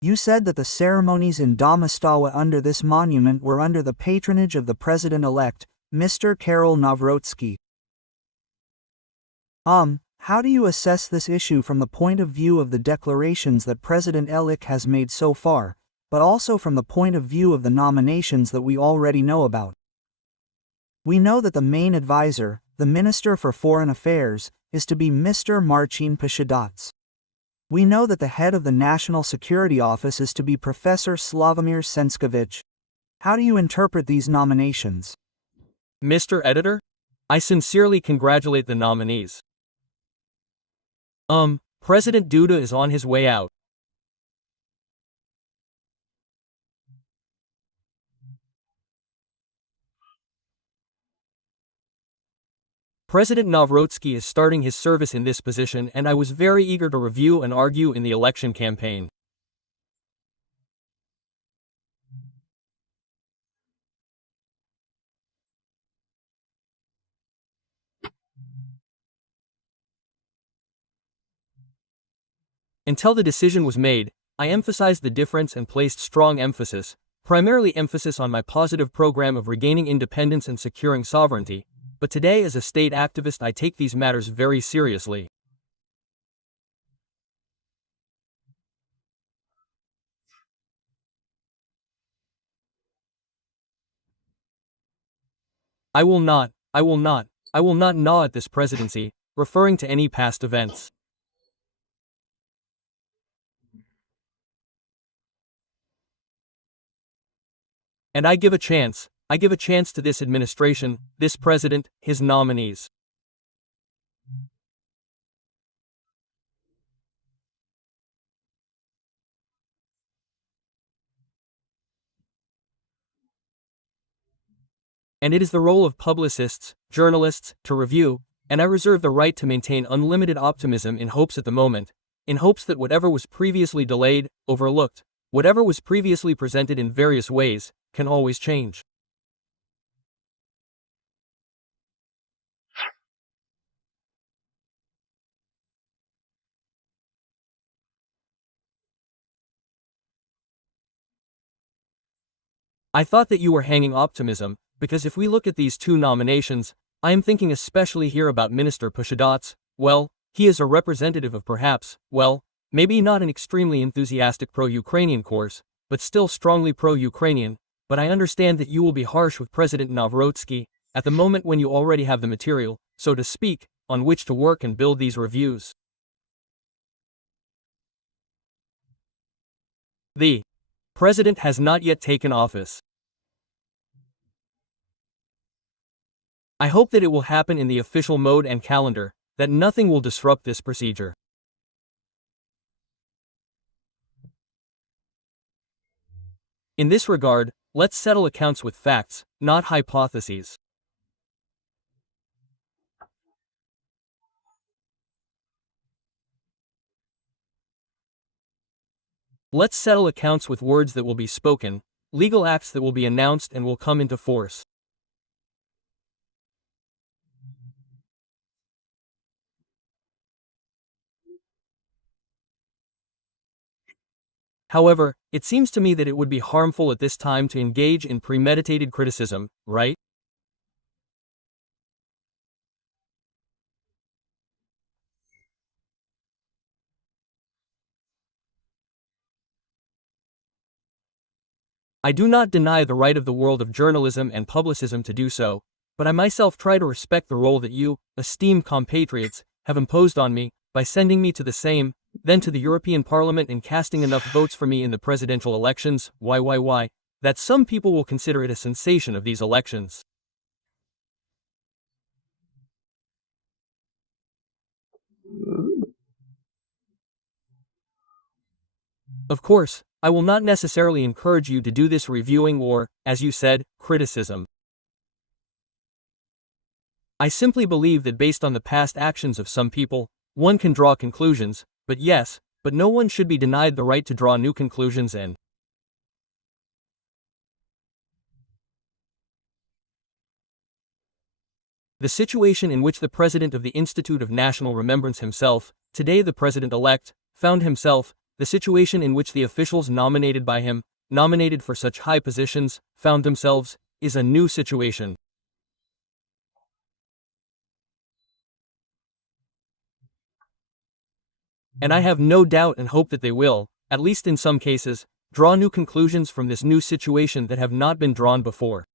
You said that the ceremonies in Domostawa under this monument were under the patronage of the President-elect, Mr. Karola Nawrockiego. How do you assess this issue from the point of view of the declarations that President-elect has made so far, but also from the point of view of the nominations that we already know about? We know that the main advisor, the Minister for Foreign Affairs, is to be Mr. Marcin Posiadacz. We know that the head of the National Security Office is to be Professor Sławomir Cęckiewicz. How do you interpret these nominations? Mr. Editor, I sincerely congratulate the nominees. President Duda is on his way out. President Nawrockiego is starting his service in this position, and I was very eager to review and argue in the election campaign. Until the decision was made, I emphasized the difference and placed strong emphasis, primarily emphasis on my positive program of regaining independence and securing sovereignty, but today as a state activist I take these matters very seriously. I will not gnaw at this presidency, referring to any past events. And I give a chance to this administration, this president, his nominees. And it is the role of publicists, journalists, to review, and I reserve the right to maintain unlimited optimism in hopes at the moment, in hopes that whatever was previously delayed, overlooked, whatever was previously presented in various ways, can always change. I thought that you were hanging optimism, because if we look at these two nominations, I am thinking especially here about Minister Posiadacz. Well, he is a representative of perhaps, well, maybe not an extremely enthusiastic pro-Ukrainian course, but still strongly pro-Ukrainian, but I understand that you will be harsh with President Nawrockiego, at the moment when you already have the material, so to speak, on which to work and build these reviews. The President has not yet taken office. I hope that it will happen in the official mode and calendar, that nothing will disrupt this procedure. In this regard, let's settle accounts with facts, not hypotheses. Let's settle accounts with words that will be spoken, legal acts that will be announced and will come into force. However, it seems to me that it would be harmful at this time to engage in premeditated criticism, right? I do not deny the right of the world of journalism and publicism to do so, but I myself try to respect the role that you, esteemed compatriots, have imposed on me, by sending me to the same, then to the European Parliament and casting enough votes for me in the presidential elections, that some people will consider it a sensation of these elections. Of course, I will not necessarily encourage you to do this reviewing or, as you said, criticism. I simply believe that based on the past actions of some people, one can draw conclusions, but no one should be denied the right to draw new conclusions and the situation in which the president of the Institute of National Remembrance himself, today the president-elect, found himself, the situation in which the officials nominated by him, nominated for such high positions, found themselves, is a new situation. And I have no doubt and hope that they will, at least in some cases, draw new conclusions from this new situation that have not been drawn before.